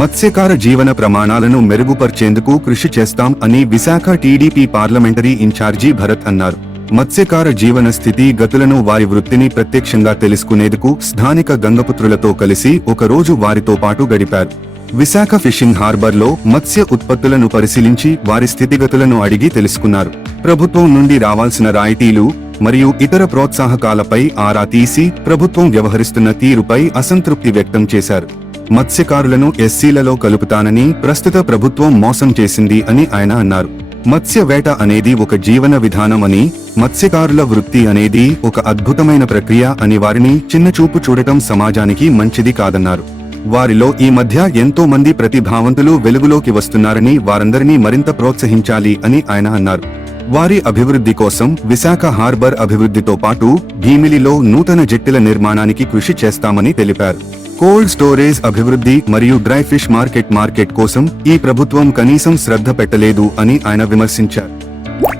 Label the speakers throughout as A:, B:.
A: మత్స్యకార జీవన ప్రమాణాలను మెరుగుపర్చేందుకు కృషి చేస్తాం అని Visakha TDP parliamentary incharge Bharat అన్నారు. మత్స్యకార జీవన స్థితి గతులను వారి వృత్తిని ప్రత్యక్షంగా తెలుసుకునేందుకు స్థానిక గంగపుత్రులతో కలిసి ఒకరోజు వారితో పాటు గడిపారు. విశాఖ ఫిషింగ్ హార్బర్లో మత్స్య ఉత్పత్తులను పరిశీలించి వారి స్థితిగతులను అడిగి తెలుసుకున్నారు. ప్రభుత్వం నుండి రావాల్సిన రాయితీలు మరియు ఇతర ప్రోత్సాహకాలపై ఆరా తీసి ప్రభుత్వం వ్యవహరిస్తున్న తీరుపై అసంతృప్తి వ్యక్తం చేశారు. మత్స్యకారులను ఎస్సీలలో కలుపుతానని ప్రస్తుత ప్రభుత్వం మోసం చేసింది అని ఆయన అన్నారు. మత్స్య వేట అనేది ఒక జీవన విధానం అని మత్స్యకారుల వృత్తి అనేది ఒక అద్భుతమైన ప్రక్రియ అని వారిని చిన్నచూపు చూడటం సమాజానికి మంచిది కాదన్నారు. వారిలో ఈ మధ్య ఎంతో మంది ప్రతిభావంతులు వెలుగులోకి వస్తున్నారని వారందరినీ మరింత ప్రోత్సహించాలి అని ఆయన అన్నారు. వారి అభివృద్ధి కోసం విశాఖ హార్బర్ అభివృద్ధితో పాటు భీమిలిలో నూతన జెట్టుల నిర్మాణానికి కృషి చేస్తామని తెలిపారు. కోల్డ్ స్టోరేజ్ అభివృద్ధి మరియు డ్రై ఫిష్ మార్కెట్ మార్కెట్ కోసం ఈ ప్రభుత్వం కనీసం శ్రద్ధ పెట్టలేదు అని ఆయన విమర్శించారు.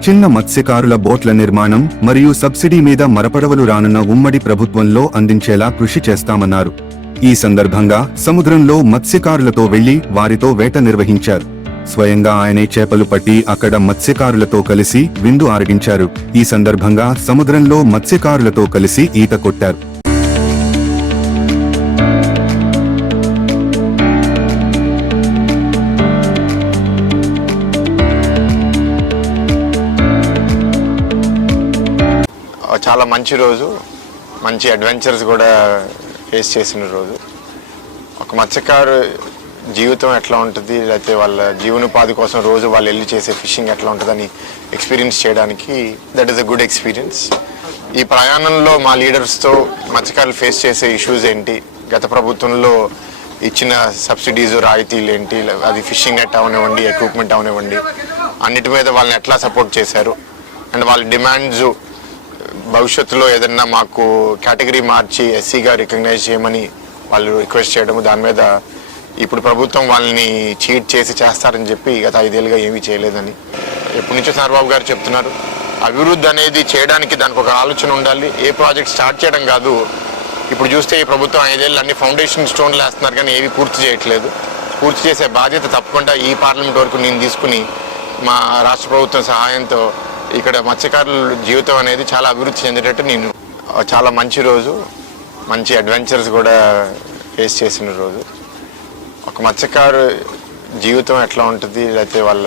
A: చిన్న మత్స్యకారుల బోట్ల నిర్మాణం మరియు సబ్సిడీ మీద మరపడవలు రానున్న ఉమ్మడి ప్రభుత్వంలో అందించేలా కృషి చేస్తామన్నారు. ఈ సందర్భంగా సముద్రంలో మత్స్యకారులతో వెళ్ళి వారితో వేట నిర్వహించారు. స్వయంగా ఆయనే చేపలు పట్టి అక్కడ మత్స్యకారులతో కలిసి విందు ఆరగించారు. ఈ సందర్భంగా సముద్రంలో మత్స్యకారులతో కలిసి ఈత కొట్టారు.
B: చాలా మంచి రోజు. మంచి అడ్వెంచర్స్ కూడా ఫేస్ చేసిన రోజు. ఒక మత్స్యకారు జీవితం ఎట్లా ఉంటుంది? లేకపోతే వాళ్ళ జీవనోపాధి కోసం రోజు వాళ్ళు వెళ్ళి చేసే ఫిషింగ్ ఎట్లా ఉంటుందని ఎక్స్పీరియన్స్ చేయడానికి that is a good experience ఈ ప్రయాణంలో మా లీడర్స్తో మత్స్యకారులు ఫేస్ చేసే ఇష్యూస్ ఏంటి? గత ప్రభుత్వంలో ఇచ్చిన సబ్సిడీస్ రాయితీలు ఏంటి? అది ఫిషింగ్ నెట్ అవనివ్వండి ఎక్విప్మెంట్ అవనివ్వండి. అన్నిటి మీద వాళ్ళని ఎట్లా సపోర్ట్ చేశారు? అండ్ వాళ్ళ డిమాండ్స్ భవిష్యత్తులో ఏదన్నా మాకు కేటగిరీ మార్చి ఎస్సీగా రికగ్నైజ్ చేయమని వాళ్ళు రిక్వెస్ట్ చేయడం దాని మీద ఇప్పుడు ప్రభుత్వం వాళ్ళని చీట్ చేసి చేస్తారని చెప్పి గత ఐదేళ్ళుగా ఏమీ చేయలేదని. ఎప్పటి నుంచో చంద్రబాబు గారు చెప్తున్నారు. అభివృద్ధి అనేది చేయడానికి దానికి ఒక ఆలోచన ఉండాలి. ఏ ప్రాజెక్ట్ స్టార్ట్ చేయడం కాదు. ఇప్పుడు చూస్తే ఈ ప్రభుత్వం ఐదేళ్ళు అన్ని ఫౌండేషన్ స్టోన్లు వేస్తున్నారు కానీ ఏవి పూర్తి చేయట్లేదు. పూర్తి చేసే బాధ్యత తప్పకుండా ఈ పార్లమెంట్ వరకు నేను తీసుకుని మా రాష్ట్ర ప్రభుత్వం సహాయంతో ఇక్కడ మత్స్యకారుల జీవితం అనేది చాలా అభివృద్ధి చెందేటట్టు నేను చాలా మంచి రోజు మంచి అడ్వెంచర్స్ కూడా ఫేస్ చేసిన రోజు. ఒక మత్స్యకారు జీవితం ఎట్లా ఉంటుంది లేకపోతే వాళ్ళ